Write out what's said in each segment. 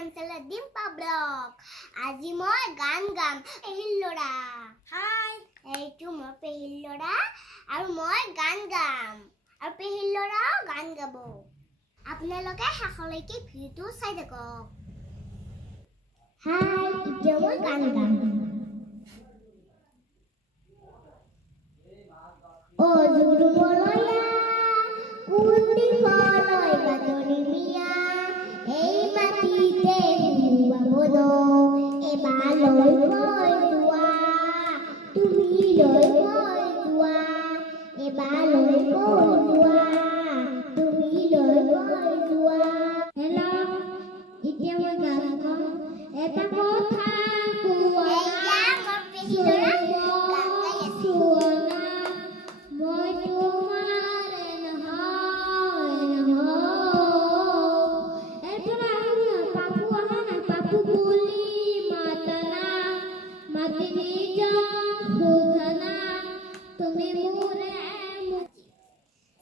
Chancellor Dimpa Block. আজি মই গান গাম পেহিলৰা হাই এইটো মই পেহিলৰা আৰু মই গান গাম আৰু পেহিলৰাও গান গাব আপোনালোকে শেষলৈকে ভিডিওটো চাই থাকক হাই এতিয়া মই গান গাম ও জুৰুমলয়া কুন্দি ফলয় বাদৰি মিয়া এই মাটিতে হুৱাবনো এবালৈ গৈ যোৱা তুমি লৈ গৈ যোৱা এবালৈ গৈ যোৱা তুমি লৈ গৈ যোৱা হেল্ল' এতিয়া মই গান গাম এটা কথা কোৱা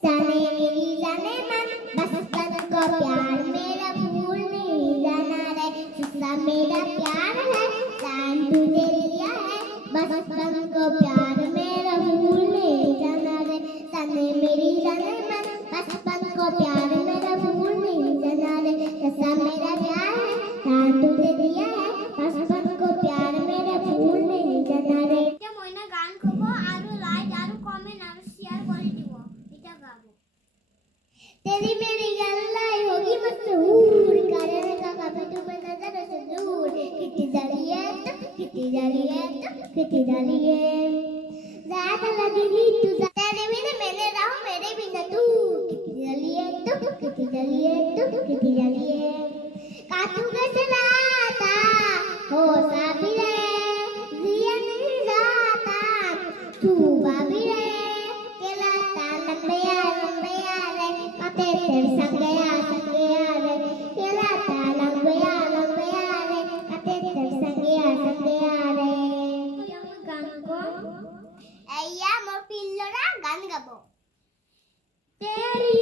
जाने मेरी जाने मन बचपन को प्यार मेरा भूल नहीं जाना रे जिसका मेरा प्यार है जान तुझे दिया है बचपन को प्यार मेरा भूल नहीं जाना रे जाने मेरी जाने मन बचपन को प्यार मेरा भूल नहीं जाना रे जिसका मेरा प्यार है जान तुझे दिया है बचपन को प्यार मेरा भूल नहीं जाना रे ये मोइना गान खबो आरो लाइक आरो कमेंट आरो शेयर করে দিব এটা গাবো तेरी मेरी गल्लाई होगी मशहूर कारण का कभी तुम्हें नजर से दूर कितनी डालिए कितनी डालिए कितनी डालिए ज्यादा लगेगी तू तेरे बिना मैंने रहो मेरे बिना तू कितनी डालिए कितनी डालिए कितनी डालिए काटू कैसे लाता हो साबिरे जिया नहीं जाता तू बाबिरे केला लंबे रे तेरे संगया रे केला लंबे रे तेरे संगया रे गान गो एया मोर पिल्लरा गान गाबो तेरी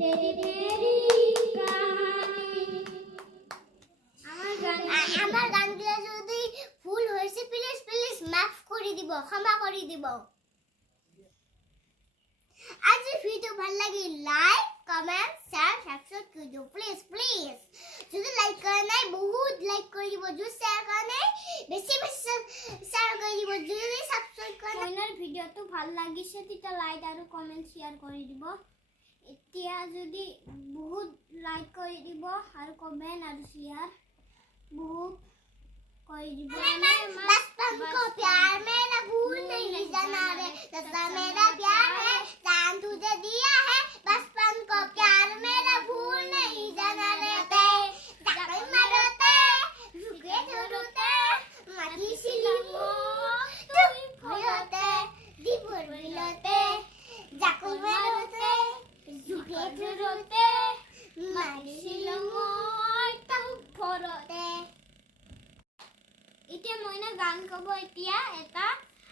मेरी कहानी আমার গানগুলো যদি ভুল হয়েছে প্লিজ প্লিজ মাফ করে দিব ক্ষমা করে দিব आज वीडियो ভাল লাগে লাইক কমেন্ট শেয়ার সাবস্ক্রাইব করো প্লিজ প্লিজ যদি লাইক করে নাই বহুত লাইক করে দিব যদি শেয়ার করে নাই বেশি বেশি শেয়ার করে দিব যদি সাবস্ক্রাইব করে নাই ভিডিওটো ভাল লাগিছে তেতিয়া লাইক আৰু কমেন্ট শেয়ার কৰি দিব এতিয়া যদি বহুত লাইক কৰি দিব আৰু কমেন্ট আৰু শেয়ার बहुत कोई बचपन को प्यार मेरा भूल नहीं जाना रे जैसा मेरा प्यार है जान तुझे दिया है बचपन को प्यार मेरा भूल नहीं जाना रे जाके मरते रुके धरते माटी सिलिमो तुम होते दीपुर मिलते जाके मरते रुके धरते माटी सिलिमो तुम फरते इते मोइना गान कब इतिया एता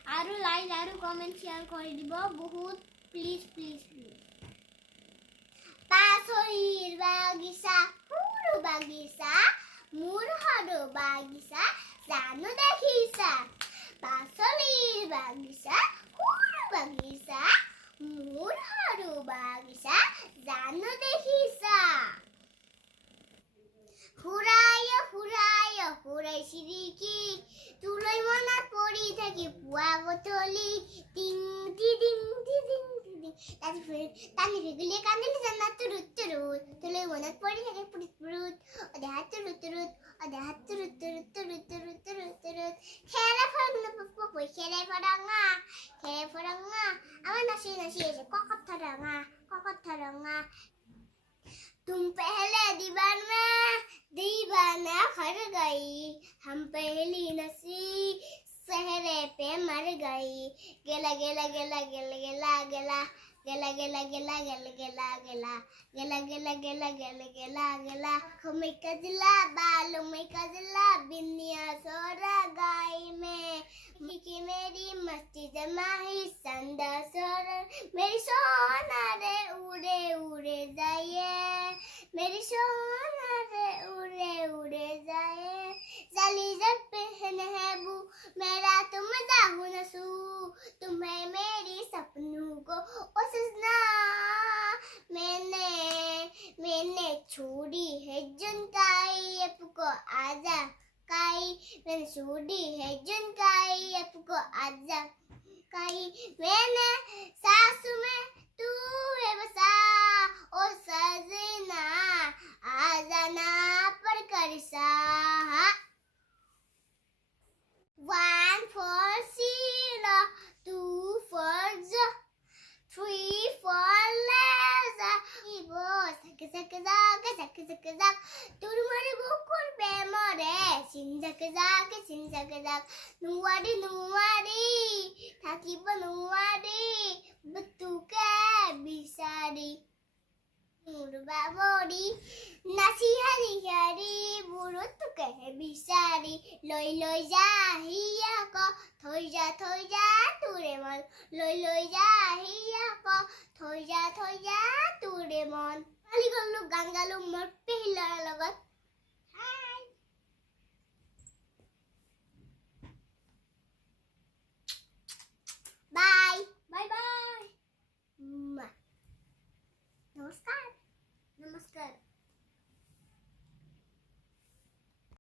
आरो लाइक आरो कमेंट शेयर কৰি দিব বহুত প্লিজ প্লিজ পাছৰিৰ বাগিচা পুৰু বাগিচা মোৰ হৰো বাগিচা জানো দেখিছা পাছৰিৰ বাগিচা পুৰু বাগিচা মোৰ হৰো বাগিচা জানো দেখিছা হুৰাই সিৰিকি তুলৈ মনত পৰি থাকি পুৱা গধূলি টিং টিং তানি ফেগুলিয়ে কান্দিলে জানা তুৰুত তুলৈ মনত পৰি থাকে পুৰুত অদেহা তুৰুত খেলে ফৰঙা পপই খেলে ফৰঙা আমাৰ নাচি এসে ককত থৰঙা तुम पहले दीवाना हर गई हम पहली नसी सहरे पे मर गई गेला गेला गेला गेला गेला गेला गेला गेला गेला गेला गेला गेला गेला गेला गेला गेला गेला हमें कजला बालों में कजला बिन्निया सोरा गाय में की मेरी मस्ती जमाही संदा सोरा मेरी सोना रे उड़े उड़े जाइए सोना उड़े उड़े जाए जाली जब पहन है बू मेरा तुम जाहू नसू तुम्हें मेरी सपनों को ओ सजना मैंने छोड़ी है जुनकाई आपको आजा काई मैंने छोड़ी है जुनकाई आपको आजा काई मैंने सासू में तू है बसा ओ सजना आ जाना पर कर सा 1 for zero 2 for the 3 for laser sak turmare bokor bemore sinjak nuwari thakiba nuwari butuke bisari Babori, nasi hari burut tuke bisari, loi hiya ko, thoi ja turemon, loi hiya ko, thoi ja turemon. Ali gollu gangalu mor pehila lagat.